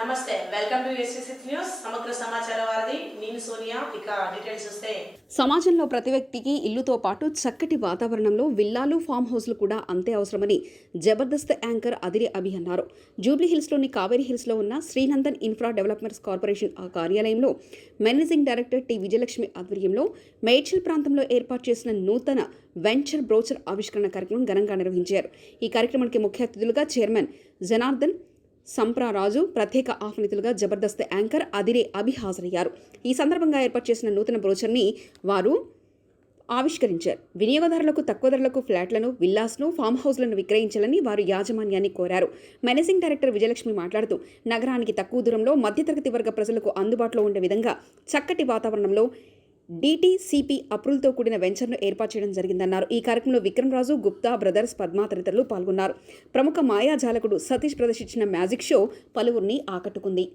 నమస్తే, welcome to SSC news. సమగ్ర సమాచార వారిది నేను సోనియా. ఇక డీటెయిల్స్ వస్తే, సమాజంలో ప్రతి వ్యక్తికి ఇల్లుతో పాటు చక్కటి వాతావరణంలో విల్లాలు, ఫామ్ హౌస్లు కూడా అంతే అవసరమని జబర్దస్త్ యాంకర్ అదిరి అభి అన్నారు. జూబ్లీ హిల్స్లోని కావేరీ హిల్స్లో ఉన్న శ్రీనందన్ ఇన్ఫ్రా డెవలప్మెంట్స్ కార్పొరేషన్ కార్యాలయంలో మేనేజింగ్ డైరెక్టర్ టి విజయలక్ష్మి ఆధ్వర్యంలో మేడ్చల్ ప్రాంతంలో ఏర్పాటు చేసిన నూతన వెంచర్ బ్రోచర్ ఆవిష్కరణ కార్యక్రమం ఘనంగా నిర్వహించారు. ఈ కార్యక్రమానికి ముఖ్య అతిథులుగా చైర్మన్ జనార్దన్ సంప్రారాజు, ప్రత్యేక ఆహ్వానితులుగా జబర్దస్త్ యాంకర్ అదిరే అభి హాజరయ్యారు. ఈ సందర్భంగా ఏర్పాటు చేసిన నూతన బ్రోచర్ని వారు ఆవిష్కరించారు. వినియోగదారులకు తక్కువ ధరలకు ఫ్లాట్లను, విల్లాస్ను, ఫామ్ హౌస్లను విక్రయించాలని వారు యాజమాన్యాన్ని కోరారు. మేనేజింగ్ డైరెక్టర్ విజయలక్ష్మి మాట్లాడుతూ, నగరానికి తక్కువ దూరంలో మధ్యతరగతి వర్గ ప్రజలకు అందుబాటులో ఉండే విధంగా చక్కటి వాతావరణంలో DTCP అప్రూవల్తో కూడిన వెంచర్ను ఏర్పాటు చేయడం జరిగిందన్నారు. ఈ కార్యక్రమంలో విక్రమరాజు, గుప్తా బ్రదర్స్, పద్మ తదితరులు పాల్గొన్నారు. ప్రముఖ మాయాజాలకుడు సతీష్ ప్రదర్శించిన మ్యాజిక్ షో పలువురిని ఆకట్టుకుంది.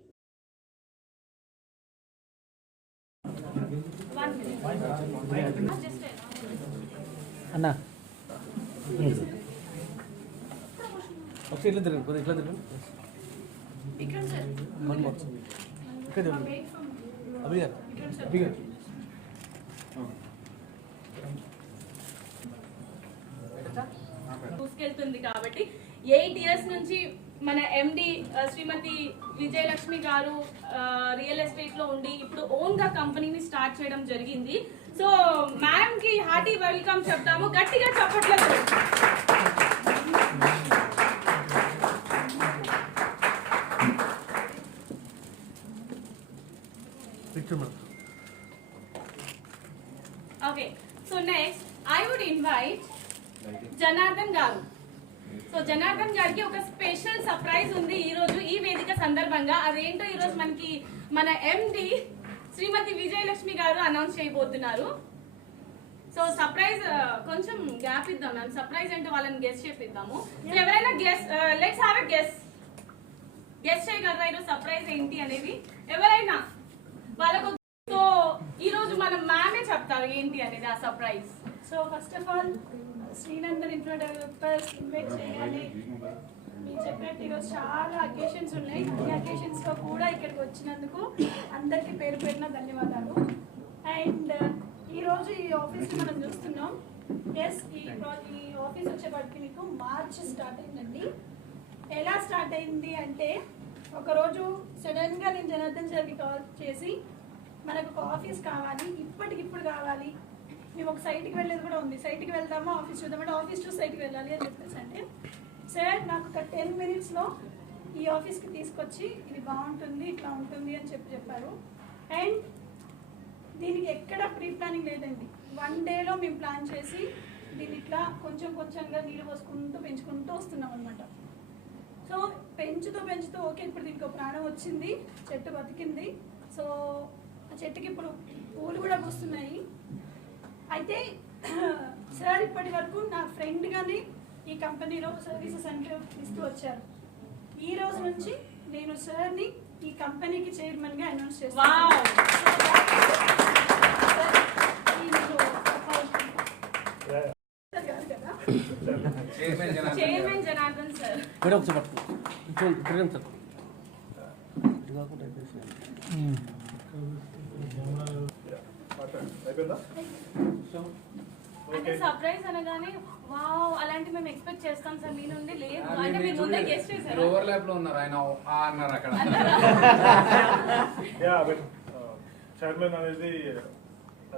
దూసుకెళ్తుంది కాబట్టి 8 years నుంచి మన MD శ్రీమతి విజయలక్ష్మి గారు రియల్ ఎస్టేట్ లో ఉండి ఇప్పుడు ఓన్ గా కంపెనీని స్టార్ట్ చేయడం జరిగింది. సో మ్యామ్ కి హార్టీ వెల్కమ్ చెప్తాము, గట్టిగా చెప్పట్లేదు. Okay, so next I would invite Janardhan garu. So Janardhan గారికి ఒక స్పెషల్ సర్ప్రైజ్ ఉంది ఈ రోజు ఈ వేదిక సందర్భంగా. అదేంటో ఈ రోజు మనకి మన MD శ్రీమతి విజయలక్ష్మి గారు అనౌన్స్ చేయబోతున్నారు. సో సర్ప్రైజ్ కొంచెం గ్యాప్ ఇద్దాం మ్యామ్. సర్ప్రైజ్ అంటే వాళ్ళని గెస్ట్ చేపిద్దాము. సో ఎవరైనా guest let's have a guest చేయగలరా ఈరోజు సర్ప్రైజ్ ఏంటి అనేది? ఎవరైనా వాళ్ళకు. సో ఈ రోజు మనం మ్యామే చెప్తారు ఏంటి అనేది ఆ surprise. So first of all Srinandan infra developers invite చేయాలి. మీరు చెప్పినట్టు ఈరోజు చాలా అకేషన్స్ ఉన్నాయి. ఈ అకేషన్స్లో కూడా ఇక్కడికి వచ్చినందుకు అందరికీ పేరు పేరున ధన్యవాదాలు. అండ్ ఈరోజు ఈ ఆఫీస్ని మనం చూస్తున్నాం. ఎస్, ఈ ఆఫీస్ వచ్చేప్పటికి మీకు మార్చ్ స్టార్ట్ అయిందండి. ఎలా స్టార్ట్ అయింది అంటే, ఒకరోజు సడన్గా నేను జనార్దన్ సార్కి కాల్ చేసి, మనకు ఒక ఆఫీస్ కావాలి, ఇప్పటికిప్పుడు కావాలి, మేము ఒక సైట్కి వెళ్ళేది కూడా ఉంది, సైట్కి వెళ్దామా ఆఫీస్ చూద్దామంటే ఆఫీస్ చూసి సైట్కి వెళ్ళాలి అని చెప్పేసి అంటే, సార్ నాకు ఒక 10 minutesలో ఈ ఆఫీస్కి తీసుకొచ్చి ఇది బాగుంటుంది, ఇట్లా ఉంటుంది అని చెప్పారు. అండ్ దీనికి ఎక్కడ ప్రీ ప్లానింగ్ లేదండి. 1 dayలో మేము ప్లాన్ చేసి దీన్ని ఇట్లా కొంచెం కొంచెంగా నీళ్ళు పోసుకుంటూ పెంచుకుంటూ వస్తున్నాం అనమాట. సో పెంచుతూ ఓకే, ఇప్పుడు దీనికి ఒక ప్రాణం వచ్చింది, చెట్టు బతికింది. సో ఆ చెట్టుకి ఇప్పుడు పూలు కూడా పూస్తున్నాయి. అయితే సార్ ఇప్పటి వరకు నా ఫ్రెండ్గానే ఈ కంపెనీలో సర్వీసెస్ అంటే ఇస్తూ వచ్చారు. ఈ రోజు నుంచి నేను సార్ని ఈ కంపెనీకి చైర్మన్గా అనౌన్స్ చేస్తాను. Chairman Janardhan sir. అంటే సర్ప్రైజ్ అనగానే వావ్ అలాంటి మేము ఎక్స్పెక్ట్ చేస్తాం సార్ మీ నుండి. లేదు అంటే మీరు ముందే గెస్ట్ చేశారు. ఓవర్లాప్ లో ఉన్నారు ఆయన అన్నారు అక్కడ. యా బట్ చైర్మన్ అనేది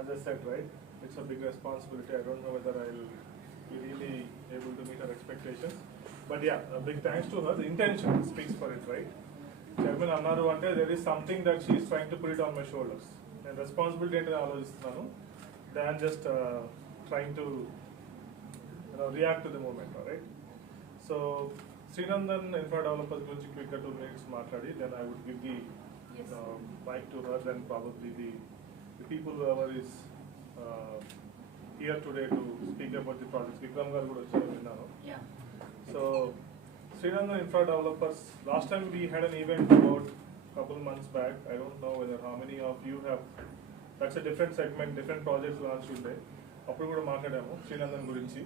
as I said, right, it's a big responsibility. I don't know whether I'll be really able to meet her expectations, but yeah, a big thanks to her. The intention speaks for it, right? Chairman annaru ante there is something that she is trying to put it on my shoulders, and responsibility ante alochistunnanu than just trying to react to the moment, all right? So Srinandan Infra Developers gurinchi quick గా 2 minutes maatladi, then I would give the mic to her, then probably the people whoever is here today to speak about the projects. Vikram garu kuda vacharu vinnanu. Yeah. So Srinandan Infra Developers, last time we had an event about couple months back. I don't know whether how many of you have, that's a different segment, different projects launch unde. అప్పుడు కూడా మాట్లాడాము శ్రీనందన్ గురించి.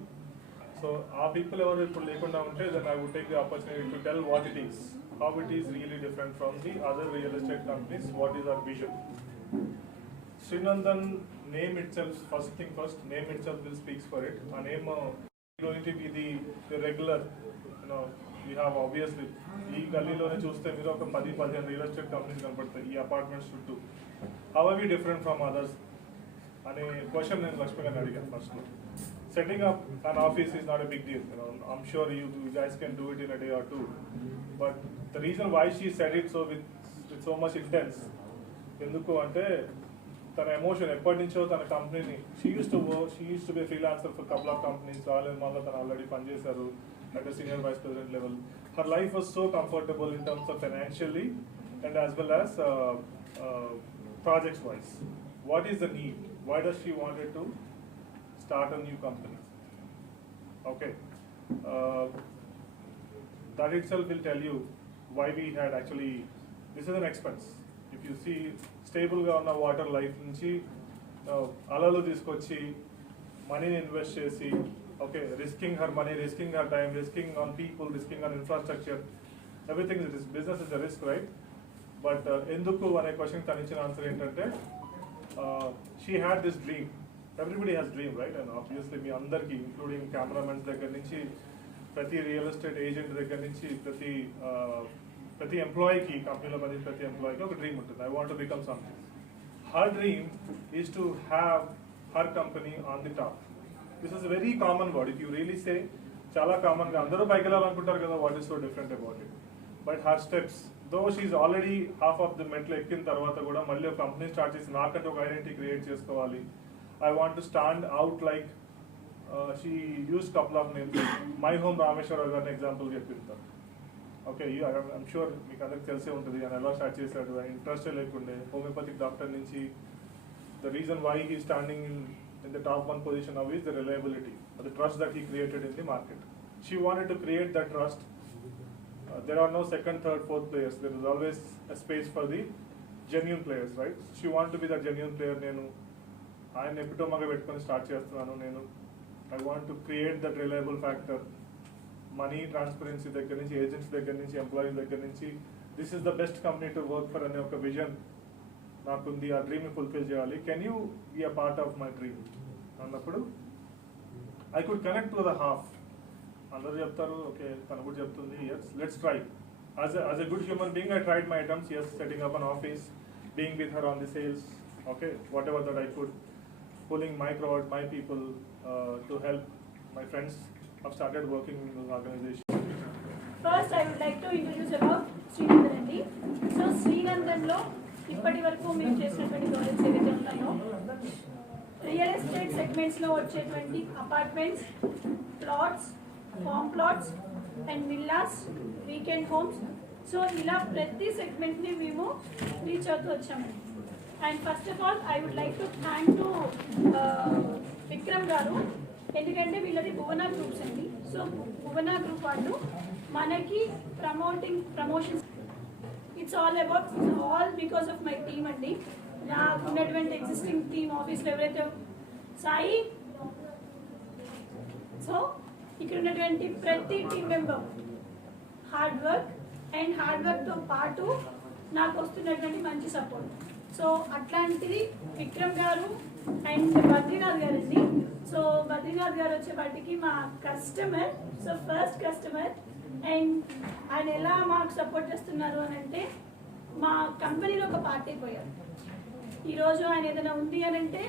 So So our people ever ఇప్పుడు లేకుండా ఉంటే then I would take the opportunity to tell what it is, how it is really different from the other real estate companies, what is our vision. Srinandan name itself, first thing first, name itself will speaks for it. Our name going to be the regular, you know, we have obviously ఈ గల్లీలోనే చూస్తే మీరు ఒక 10-15 real estate companies కనపడతాయి ఈ apartments చుట్టూ. How are we different from others అనే question నేను లక్ష్మి గారిని అడిగాను first. Setting up an office is not a big deal, you know. I'm sure you guys can do it in a day or two. But the reason why she said it so with so much intense, ఎందుకు అంటే తన emotion ఎప్పటి నుంచో తన కంపెనీని she use to be freelancer for couple of companies. వాళ్ళ తను already పనిచేశారు at a senior vice president level. Her life was so comfortable in terms of financially and as well as projects wise. What is the need? Why does she wanted to start a new company? Okay, that itself will tell you why we had actually, this is an expense. If you see stable ga unna water life nunchi alalu తీసుకొచ్చి మనీని invest చేసి, okay, risking her money, risking her time, risking on people, risking on infrastructure, everything is risk. Business is a risk, right? But ఎందుకు అనే question తను ఇచ్చిన answer ఏంటంటే she had this dream. Everybody has dream, right? And obviously మీ అందరికీ including cameramens దగ్గర నుంచి ప్రతి real estate agent దగ్గర నుంచి ప్రతి ఎంప్లాయీకి, కంపెనీలో పని ప్రతి ఎంప్లాయీకి ఒక డ్రీమ్ ఉంటుంది. I want to become something. Her dream is to have her company on the top. This is very common word. If you really say, చాలా కామన్గా అందరూ పైకి వెళ్ళాలనుకుంటారు కదా, what is so different about it. But her steps, though she already half of the మెట్లు ఎక్కిన తర్వాత కూడా మళ్ళీ ఒక కంపెనీ స్టార్ట్ చేసి నాకంటే ఒక ఐడెంటిటీ క్రియేట్ చేసుకోవాలి. I want to stand out like she used couple of names. My home Rameshwara గారిని ఎగ్జాంపుల్ చెప్పింది. ఓకే, ఐఎమ్ షూర్ మీకు అందరికి తెలిసే ఉంటుంది అని ఎలా స్టార్ట్ చేశాడు. ఇంట్రెస్టే లేకుండే హోమియోపతిక్ డాక్టర్ నుంచి. The reason why he standing in the top 1 position now is the reliability, the trust that he created in the market. She wanted to create that trust. There are no second, third, fourth players. There is always a space for the genuine players, right? She wanted to be that genuine player. నేను ఆయన ఎపిటోమాగా పెట్టుకొని start చేస్తున్నాను నేను. I want to create that reliable factor. Money transparency దగ్గర నుంచి, agents దగ్గర నుంచి, employees దగ్గర నుంచి, this is the best company to work for అనే ఒక విజన్ నాకుంది. ఆ డ్రీమ్ని ఫుల్ఫిల్ చేయాలి. Can you be a part of my dream అన్నప్పుడు I could connect to the half. అందరూ చెప్తారు, ఓకే, తను కూడా చెప్తుంది, yes let's try. As a good human being I tried my attempts. Yes, setting up an office, being with her on the sales, okay, whatever that I could, pulling my crowd, my people to help. My friends have started working in this organization. First, I would like to introduce about Srinandan andi. So Srinandan lo ఇప్పటి వరకు మేము చేసినటువంటి projects ఏవైతే ఉన్నాయో, real estate segments లో వచ్చేటువంటి apartments, plots, farm plots and villas, weekend homes, so ఇలా ప్రతి సెగ్మెంట్ని మేము రీచ్ అవుతూ వచ్చామండి. And first of all I would like to thank to Vikram garu, ఎందుకంటే వీళ్ళది భువనా గ్రూప్స్ అండి. సో భువనా గ్రూప్ వాళ్ళు మనకి promotions, it's all about all because of my team అండి. నాకు ఉన్నటువంటి ఎగ్జిస్టింగ్ టీమ్ ఆఫీస్లో ఎవరైతే సాయి, సో ఇక్కడ ఉన్నటువంటి ప్రతి team member hard work and hard వర్క్తో పాటు నాకు వస్తున్నటువంటి మంచి సపోర్ట్. సో అట్లాంటిది విక్రమ్ గారు అండ్ బద్రీనాథ్ గారు అండి. సో బద్రీనాథ్ గారు వచ్చేపాటికి మా customer, so first customer. And ఆయన ఎలా మాకు సపోర్ట్ చేస్తున్నారు అని అంటే, మా కంపెనీలో ఒక పార్టీ పోయారు. ఈరోజు ఆయన ఏదైనా ఉంది అని అంటే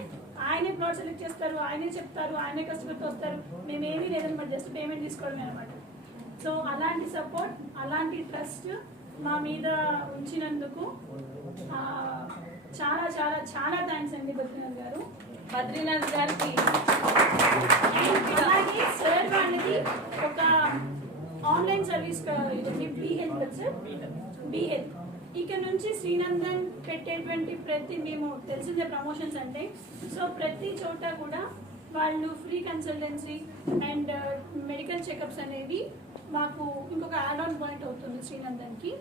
ఆయనే ప్లాట్ సెలెక్ట్ చేస్తారు, ఆయనే చెప్తారు, ఆయనే కస్టమర్తో వస్తారు. మేమేమీ లేదని బట్ జస్ట్ పేమెంట్ తీసుకోవడమే అనమాట. సో అలాంటి సపోర్ట్, అలాంటి ట్రస్ట్ మా మీద ఉంచినందుకు చాలా చాలా చాలా థ్యాంక్స్ అండి బద్రీనాథ్ గారు. బద్రీనాథ్ గారికి అలాగే సార్ వాళ్ళకి ఒక ఆన్లైన్ సర్వీస్ ఇదండి, బీ హెల్త్. ఇక్కడ నుంచి శ్రీనందన్ పెట్టేటువంటి ప్రతి, మేము తెలిసిందే ప్రమోషన్స్ అంటే, సో ప్రతి చోట కూడా వాళ్ళు free consultancy and medical checkups అనేవి మాకు ఇంకొక యాడ్ ఆన్ పాయింట్ అవుతుంది శ్రీనందన్కి.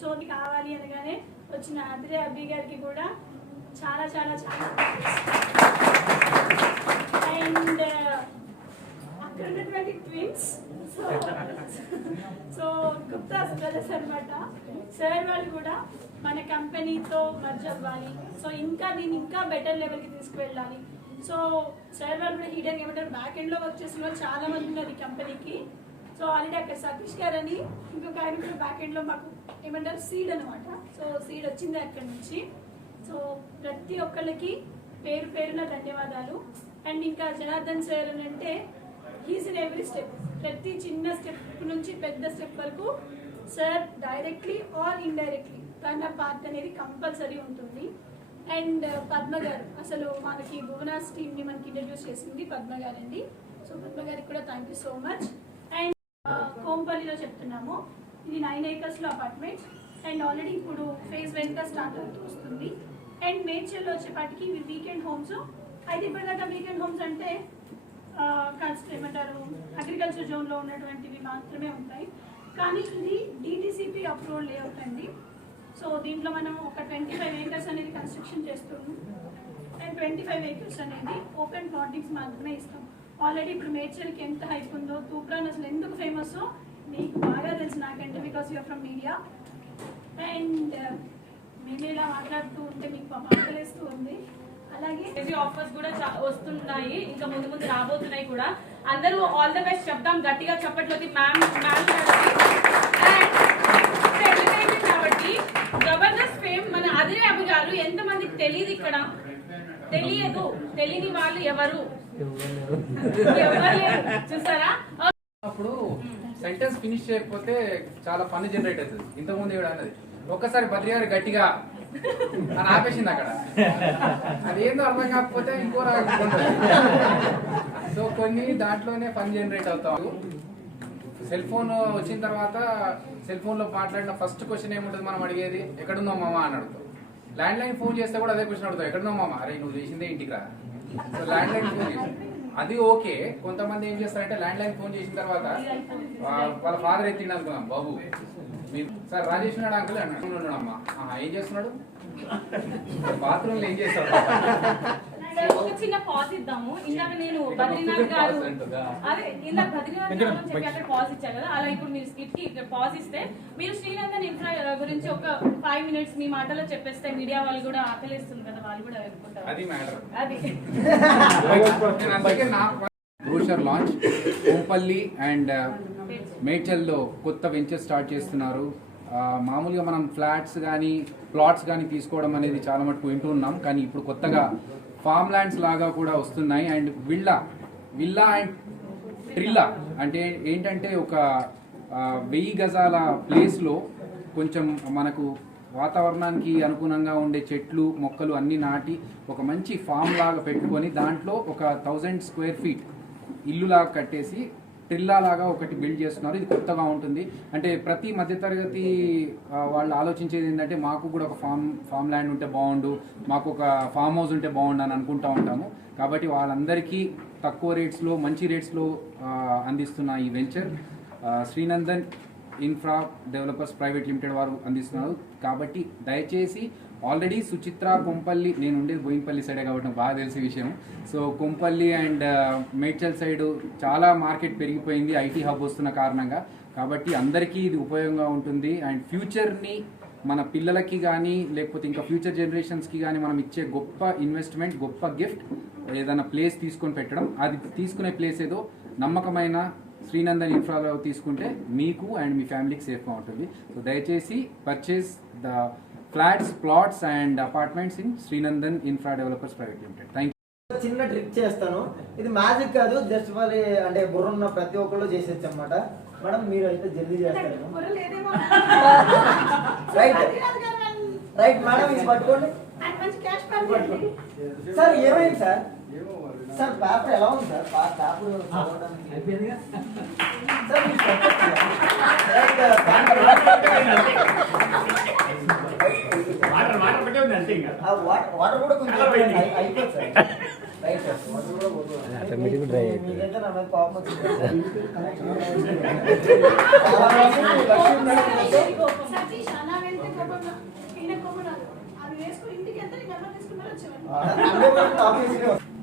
సో కావాలి అనగానే వచ్చిన అదిరే అబ్బి గారికి కూడా చాలా చాలా చాలా. అండ్ అక్కడ ఉన్నటువంటి ట్విన్స్ సో గుప్తా బ్రదర్స్ అనమాట. సార్ వాళ్ళు కూడా మన కంపెనీతో మర్జ్ అవ్వాలి, సో ఇంకా దీన్ని ఇంకా బెటర్ లెవెల్కి తీసుకువెళ్ళాలి. సో సార్ వాళ్ళు కూడా హిడెన్ ఏమంటారు బ్యాక్ ఎండ్లో వర్క్ చేసిన వాళ్ళు చాలా మంది ఉన్నారు ఈ కంపెనీకి. సో ఆల్రెడీ అక్కడ సతీష్ గారు అని ఇంకొక ఆయన కూడా బ్యాక్ ఎండ్లో మాకు ఏమంటారు సీడ్ అనమాట. సో సీడ్ వచ్చింది అక్కడి నుంచి. సో ప్రతి ఒక్కళ్ళకి పేరు పేరున ధన్యవాదాలు. అండ్ ఇంకా జనార్దన్ సార్ అని అంటే హీస్ ఇన్ ఎవ్రీ స్టెప్, ప్రతి చిన్న స్టెప్ నుంచి పెద్ద స్టెప్ వరకు సార్ డైరెక్ట్లీ ఆర్ ఇండైరెక్ట్లీ తన పార్ట్ అనేది కంపల్సరీ ఉంటుంది. అండ్ పద్మ గారు అసలు మనకి భువనాస్ టీమ్ని మనకి ఇంట్రడ్యూస్ చేసింది పద్మ గారు అండి. సో పద్మ గారికి కూడా thank you so much. And కోంపల్లిలో చెప్తున్నాము, ఇది 9 acres అపార్ట్మెంట్స్ అండ్ ఆల్రెడీ ఇప్పుడు ఫేజ్ 1 స్టార్ట్ అవుతూ వస్తుంది. అండ్ మేడ్చల్లో వచ్చేపాటికి ఇవి వీకెండ్ హోమ్స్. అయితే ఇప్పటిదాకా వీకెండ్ హోమ్స్ అంటే ఏమంటారు అగ్రికల్చర్ జోన్లో ఉన్నటువంటివి మాత్రమే ఉంటాయి. కానీ ఇది DTCP అప్రూవల్ లేఅవుట్ అండి. సో దీంట్లో మనం ఒక 25 acres అనేది కన్స్ట్రక్షన్ చేస్తున్నాం అండ్ 25 acres అనేది ఓపెన్ ప్లాటింగ్స్ మాత్రమే ఇస్తాం. ఆల్రెడీ ఇప్పుడు మేడ్చల్కి ఎంత హైప్ ఉందో, తూప్రాన్ అసలు ఎందుకు ఫేమస్ మీకు బాగా తెలుసు నాకంటే, because you're from media. And మేము ఇలా మాట్లాడుతూ ఉంటే మీకు ఆకలేస్తూ ఉంది. అలాగే ఆఫర్స్ కూడా వస్తున్నాయి, ఇంకా ముందు ముందు రాబోతున్నాయి కూడా. అందరూ ఆల్ ద బెస్ట్ చెప్దాం గట్టిగా చప్పట్లోకి మ్యామ్ కాబట్టి. జబర్దస్త్ ఫేమ్ మన అదిరే అభి గారు ఎంతమందికి తెలియదు ఇక్కడ, తెలియని వాళ్ళు ఎవరు చూసారా? అప్పుడు సెంటెన్స్ ఫినిష్ చేయకపోతే చాలా ఫన్ జనరేట్ అవుతుంది. ఇంతకుముందు ఏడు అన్నది ఒక్కసారి బద్రి గారు గట్టిగా అని ఆపేసింది అక్కడ, అదేందో అర్థం కాకపోతే ఇంకో సో కొన్ని దాంట్లోనే ఫన్ జనరేట్ అవుతాము. సెల్ ఫోన్ వచ్చిన తర్వాత సెల్ ఫోన్ లో మాట్లాడిన ఫస్ట్ క్వశ్చన్ ఏముంటుంది మనం అడిగేది, ఎక్కడుందో మామ అని అడుగుతాం. ల్యాండ్ లైన్ ఫోన్ చేస్తే కూడా అదే క్వశ్చన్ అడుగుతాం, ఎక్కడుందో మామ, అరే నువ్వు చేసిందే ఇంటికి రా. సో ల్యాండ్ లైన్ ఫోన్ చేసి అది ఓకే. కొంతమంది ఏం చేస్తారంటే ల్యాండ్ లైన్ ఫోన్ చేసిన తర్వాత వాళ్ళ ఫాదర్ ఎత్తిండి అనుకున్నాం, బాబు మీరు సార్ రాజేష్ ఉన్నాడు అంకుల్ ఉన్నాడు అమ్మా, ఏం చేస్తున్నాడు బాత్రూమ్ లో ఏం చేస్తాడు. ఒక చిన్న పాజ్ ఇద్దాము. ఇందాక నేను బద్రీనాథ్ గారు ఇందాక బద్రీనాథ్ గారు చెప్పి అక్కడ పాజ్ ఇచ్చారు కదా, అలా ఇప్పుడు మీరు స్కిట్ కి ఇక్కడ పాజ్ ఇస్తే మీరు శ్రీనందన్ ఇన్ఫ్రా గురించి ఒక 5 minutes మీ మాటలో చెప్పేస్తే మీడియా వాళ్ళు కూడా ఆకలిస్తుంది కదా, వాళ్ళు కూడా అనుకుంటారు. అది మ్యాటర్. అది అందుకే నా బ్రోషర్ లాంచ్ కోంపల్లి అండ్ మేడ్చల్లో కొత్త వెంచర్ స్టార్ట్ చేస్తున్నారు. మామూలుగా మనం ఫ్లాట్స్ కానీ ప్లాట్స్ కానీ తీసుకోవడం అనేది చాలా మటుకు వింటూ ఉన్నాం, కానీ ఇప్పుడు కొత్తగా ఫామ్ ల్యాండ్స్ లాగా కూడా వస్తున్నాయి. అండ్ విల్లా అండ్ ట్రిల్లా అంటే ఏంటంటే ఒక 1000 గజాల ప్లేస్లో కొంచెం మనకు వాతావరణానికి అనుగుణంగా ఉండే చెట్లు మొక్కలు అన్నీ నాటి ఒక మంచి ఫామ్ లాగా పెట్టుకొని దాంట్లో ఒక 1000 square feet ఇల్లు లాగా కట్టేసి ట్రిల్లా లాగా ఒకటి బిల్డ్ చేస్తున్నారు. ఇది కొత్తగా ఉంటుంది. అంటే ప్రతి మధ్యతరగతి వాళ్ళు ఆలోచించేది ఏంటంటే మాకు కూడా ఒక ఫామ్ ల్యాండ్ ఉంటే బాగుండు, మాకు ఒక ఫామ్ హౌస్ ఉంటే బాగుండు అని అనుకుంటూ ఉంటాము. కాబట్టి వాళ్ళందరికీ తక్కువ రేట్స్లో మంచి రేట్స్లో అందిస్తున్న ఈ venture Srinandan infra developers private limited వారు అందిస్తున్నారు. కాబట్టి దయచేసి ఆల్రెడీ సుచిత్ర కొంపల్లి, నేను ఉండేది బోయినపల్లి సైడే కాబట్టి నాకు బాగా తెలిసే విషయం. So Kompally and Medchal side చాలా మార్కెట్ పెరిగిపోయింది ఐటీ హబ్ వస్తున్న కారణంగా. కాబట్టి అందరికీ ఇది ఉపయోగంగా ఉంటుంది. అండ్ ఫ్యూచర్ని మన పిల్లలకి కానీ లేకపోతే ఇంకా ఫ్యూచర్ జనరేషన్స్కి కానీ మనం ఇచ్చే గొప్ప ఇన్వెస్ట్మెంట్, గొప్ప గిఫ్ట్ ఏదైనా ప్లేస్ తీసుకొని పెట్టడం. అది తీసుకునే ప్లేస్ ఏదో నమ్మకమైన శ్రీనందన్ ఇన్ఫ్రాలో తీసుకుంటే మీకు అండ్ మీ ఫ్యామిలీకి సేఫ్గా ఉంటుంది. సో దయచేసి purchase the flats, plots and apartments in Srinandan infra developers private limited. Thank you. చిన్న ట్రిక్ చేస్తాను, ఇది మ్యాజిక్ కాదు, జస్ట్ మరి అంటే బుర్రున్న ప్రతి ఒక్కళ్ళు చేసేచ్చు అనమాట. మేడం మీరు అయితే జల్దీ చేస్తారు. రైట్ మేడం, ఇది పట్టుకోండి. సార్ ఏమైంది సార్? సార్ పేపర్ ఎలా ఉంది సార్? పేపర్ వాటర్ కూడా కొంచెం అయిపోతుంది సార్. రైట్ సార్, వాటర్ కూడా పోతుంది. మీకైతే నా మీద కోపం వచ్చింది.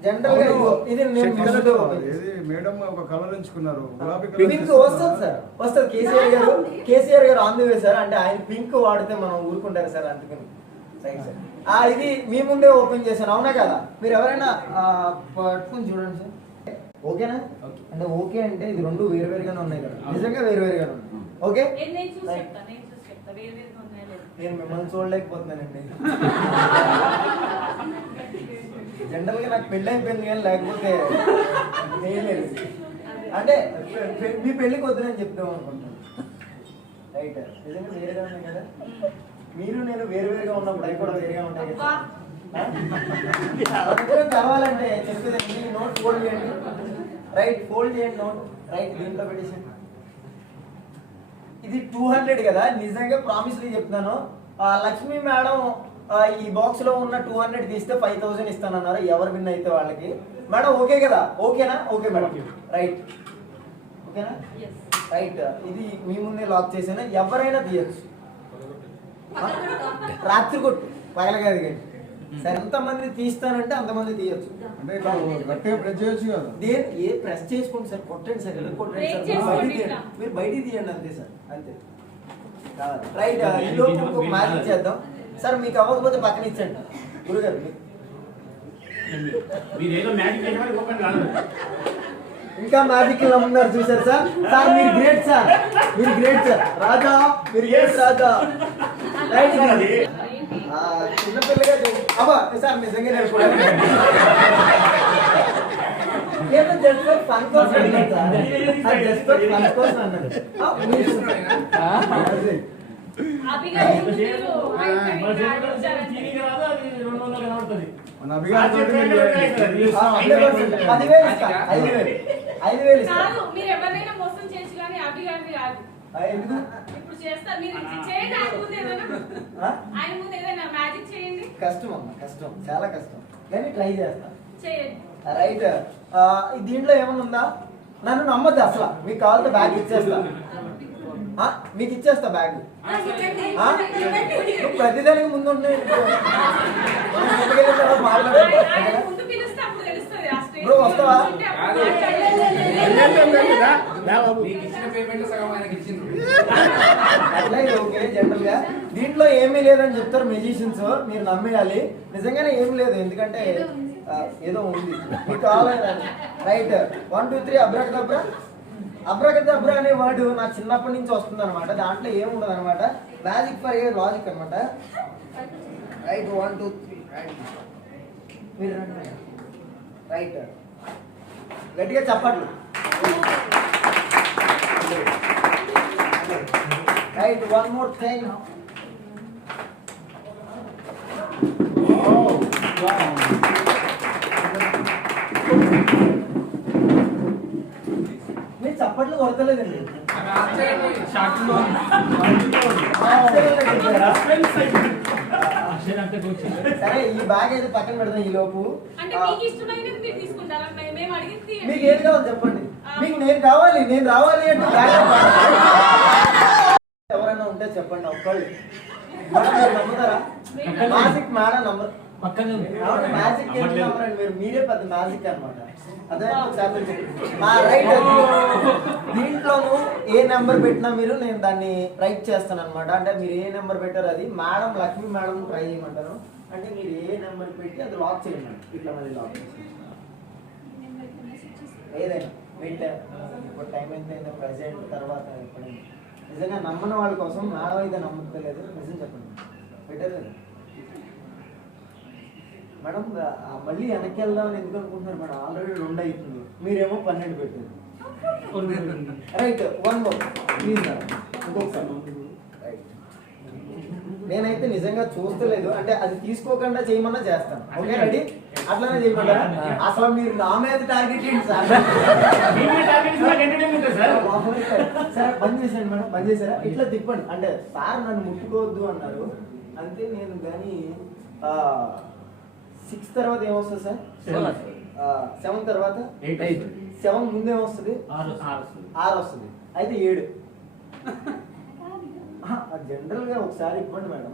జనరల్ గా ఇదిగో, ఇది నేను ముందు ఇది మేడం ఒక కలర్ ఎంచుకున్నారు గులాబీ పింక్ వస్తుంది సార్, వస్తుంది. కేసీఆర్ గారు ఆన్ ది వే సార్. అంటే ఆయన పింక్ వాడితే మనం ఊరుకుంటారు సార్, అందుకని రైట్ సార్. ఇది మీ ముందే ఓపెన్ చేశాను, అవునా కదా? మీరు ఎవరైనా పట్టుకుని చూడండి సార్. ఓకేనా? అంటే ఓకే అంటే ఇది రెండు వేరువేరుగానే ఉన్నాయి కదా, నిజంగా వేరువేరుగానే ఉన్నాయి. ఓకే, నేను చూసి చెప్తా వేరు ఉన్నాయో లేదో. నేను మిమ్మల్ని చూడలేకపోతున్నానండి. జనరల్ గా నాకు పెళ్ళి అయిపోయింది కానీ లేకపోతే చేయలేదు. అంటే మీ పెళ్లికి వద్దని చెప్తాం అనుకుంటాను. రైట్, నిజంగా వేరుగా ఉన్నాయి కదా. మీరు నేను వేరువేరుగా ఉన్నప్పుడు అవి కూడా వేరుగా ఉంటాయి కదా. అందరం కావాలంటే చెప్పేది నోట్ ఫోల్డ్ చేయండి. రైట్, ఫోల్డ్ చేయండి నోట్. రైట్, దీంట్లో పెట్టేసండి. ఇది 200 కదా, నిజంగా ప్రామిస్లీ చెప్తున్నాను. లక్ష్మీ మేడం ఈ బాక్స్ లో ఉన్న 200 తీస్తే 5000 ఇస్తానన్నారు. ఎవరు విన్ అయితే వాళ్ళకి. మేడం ఓకే కదా? ఓకేనా? Okay madam. రైట్, ఓకేనా? రైట్, ఇది మీ ముందే లాక్ చేశాను. ఎవరైనా తీయచ్చు. రాత్రి కొట్టు, పగలగాది కానీ. సరే, ఎంతమంది తీస్తానంటే అంతమంది తీయచ్చు. అంటే గట్టిగా ప్రెస్ చేయొచ్చు కదా. ఏ ప్రెస్ చేసుకోండి సార్, కొట్టండి సార్, ఇలా కొట్టండి సార్. మీరు బయటికి తీయండి అంతే సార్, అంతే. రైట్, ఈ లోపు ఇంకొక మ్యాజిక్ చేద్దాం సార్. మీకు అవ్వకపోతే పక్కన ఇచ్చండి గురుగారు. ఇంకా మ్యాజిక్ ఉన్నారు చూసారు సార్. సార్ మీరు గ్రేట్ సార్, మీరు గ్రేట్ సార్. రాజా, మీరు గ్రేట్ రాజా. రైట్, చిన్నపిల్లగా అబ్బా సార్ నిజంగా నేర్చుకోవడం ఏదో జస్ట్ ఫన్ కోసం అన్నారు సార్. జస్ట్ ఫన్ కోసం అన్నారు. మన అభిగారు 10,000 ఇస్తా, 5,000 ఇస్తా. మీరు ఎవరైనా మోసం చేయొచ్చు కానీ అభిగారిని కాదు. ఇప్పుడు చేస్తారు, మీరు చేయండి. ఆయన ముందు ఏదైనా మ్యాజిక్ చేయండి. కష్టం అమ్మా, కష్టం, చాలా కష్టం, కానీ ట్రై చేస్తా. చేయండి. రైట్, దీంట్లో ఏమన్నా ఉందా? నన్ను నమ్మద్దు అసలు. మీకు కావాలంటే బ్యాగ్ ఇచ్చేస్తా, మీకు ఇచ్చేస్తా బ్యాగ్. ప్రతిదానికి ముందు ఉంటాయి. బ్రో వస్తావా? అట్లయితే ఓకే. జనరల్ గా దీంట్లో ఏమీ లేదని చెప్తారు మెజిషియన్స్, మీరు నమ్మేయాలి. నిజంగానే ఏమి లేదు, ఎందుకంటే ఏదో ఉంది. మీకు కావాలి. రైట్, 1 2 3 అబ్రాకదబ్రా. అబ్రాకదబ్రా అనే వర్డ్ నాకు చిన్నప్పటి నుంచి వస్తుంది అనమాట. దాంట్లో ఏముండదు అనమాట, మ్యాజిక్ ఫర్ ఏ లాజిక్ అనమాట. Right, 1 2 3 right. మీరు రండి. రైట్, గట్టిగా చెప్పట్లు. Right, one more thing. మీరు చప్పట్లు కొడతలేదండి. సరే, ఈ బ్యాగ్ అయితే పక్కన పెడతాం. ఈ లోపు మీకు ఏది కావాలి చెప్పండి. మీకు నేను కావాలి, నేను రావాలి అంటే ఎవరైనా ఉంటే చెప్పండి. ఒక్కళ్ళు నమ్ముతారా? మ్యాజిక్ మేడం నంబర్ మ్యాజిక్ నమ్మరండి మీరు. మీరే పెద్ద మ్యాజిక్ అనమాట. అదే రైట్, దీంట్లోనూ ఏ నెంబర్ పెట్టినా మీరు నేను దాన్ని రైట్ చేస్తాను అనమాట. అంటే మీరు ఏ నెంబర్ పెట్టారు అది మేడం లక్ష్మీ మేడం ట్రై చేయమంటారు. అంటే మీరు ఏ నెంబర్ పెట్టి అది లాక్ చేయండి. ఇట్లా మళ్ళీ లాక్ చేసి ఏదైనా పెట్టారు. ఇప్పుడు టైం ఎంత ప్రెసెంట్ తర్వాత ఎప్పుడైనా నిజంగా నమ్మని వాళ్ళ కోసం మేడం అయితే నమ్మలేదు. నిజం చెప్పండి, పెట్టారు కదా మేడం. మళ్ళీ వెనక్కి వెళ్దామని ఎందుకు అనుకుంటున్నారు మేడం? ఆల్రెడీ 2 అవుతుంది, మీరేమో 12 పెట్టారు. రైట్, 1 మోర్ ప్లీజ్ మేడం, ఇంకొకసారి. రైట్, నేనైతే నిజంగా చూస్తలేదు. అంటే అది తీసుకోకుండా చేయమన్నా చేస్తాను. Okay, ready? అట్లానే చేయమంటారా? అసలు మీరు నా మీద టార్గెట్ ఏంటి సార్? సరే, బంద్ చేశాను మేడం, బంద్ చేశారా? ఇట్లా తిప్పండి. అంటే సార్ నన్ను ముట్టుకోవద్దు అన్నారు అంతే. నేను కానీ 6 తర్వాత ఏమొస్తుంది సార్? 7 తర్వాత 7 ముందు ఏమొస్తుంది? 6 వస్తుంది. అయితే 7. జనరల్ గా ఒకసారి ఇవ్వండి మేడం.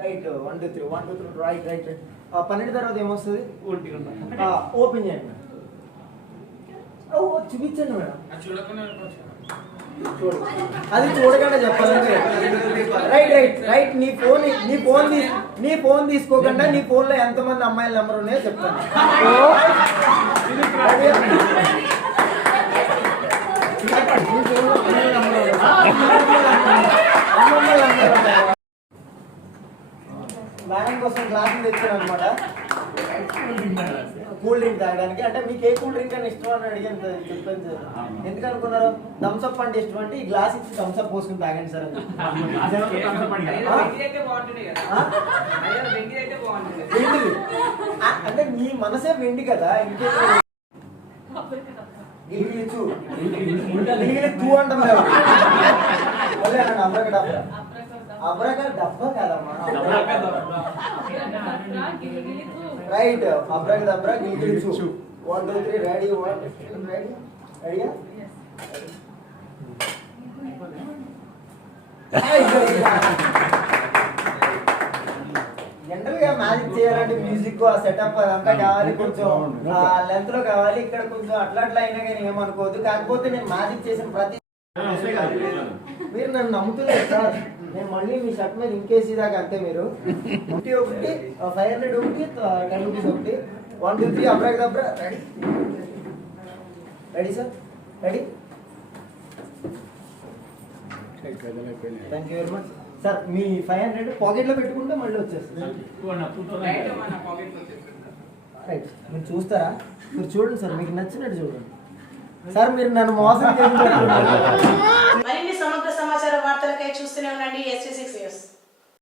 రైట్ 1 2 3 1 2 3 రైట్ రైట్ 12 తర్వాత ఏమొస్తుంది ఓపెన్ చేయండి చూపించండి మేడం చూడు అది చూడకుండా చెప్పాలంటే రైట్ రైట్ రైట్ నీ ఫోన్ తీసుకోకుండా నీ ఫోన్ లో ఎంతమంది అమ్మాయిల నెంబర్ ఉన్నాయో చెప్తాను. మేడం కోసం గ్లాసులు తెచ్చాను అనమాట కూల్ డ్రింక్ తాగడానికి. అంటే మీకు ఏ కూల్ డ్రింక్ అని ఇష్టం అని అడిగాను చెప్పాను సార్. ఎందుకు అనుకున్నారు? థమ్స్అప్ అంటే ఇష్టం అంటే ఈ గ్లాస్ ఇచ్చి థమ్స్అప్ పోసుకుని తాగండి సార్ అని. అంటే మీ మనసే వెండి కదా, ఇంకే తూ అంటాం కదా. అబ్రకా డబ్బా కదమ్మా. రైట్ అబ్రకా దబ్రా గిలిగిలిచు 1 2 3 రెడీ 1 రెడీ రెడీయా జనరల్ గా మ్యాజిక్ చేయాలంటే మ్యూజిక్ ఆ సెటప్ అదంతా కావాలి, కొంచెం లెంత్ లో కావాలి. ఇక్కడ కొంచెం అట్లా అయినా కానీ ఏమనుకోవద్దు. కాకపోతే నేను మ్యాజిక్ చేసిన ప్రతి మీరు నన్ను నమ్ముతున్నారు సార్. నేను మళ్ళీ మీ షర్ట్ మీద ఇంకేసి దాకా అంతే. మీరు ఒకటి 500 ఒకటి 10 రూపీస్ ఒకటి 1 2 3 abracadabra ready ready sir ready. Thank you very much sir. మీ 500 పాకెట్లో పెట్టుకుంటే మళ్ళీ వచ్చేస్తుంది. రైట్ మీరు చూస్తారా? మీరు చూడండి సార్, మీకు నచ్చినట్టు చూడండి సార్. మీరు నన్ను మోసం చేసి మరిన్ని సమగ్ర సమాచార వార్తలకై చూస్తూనే ఉండండి ST6 న్యూస్.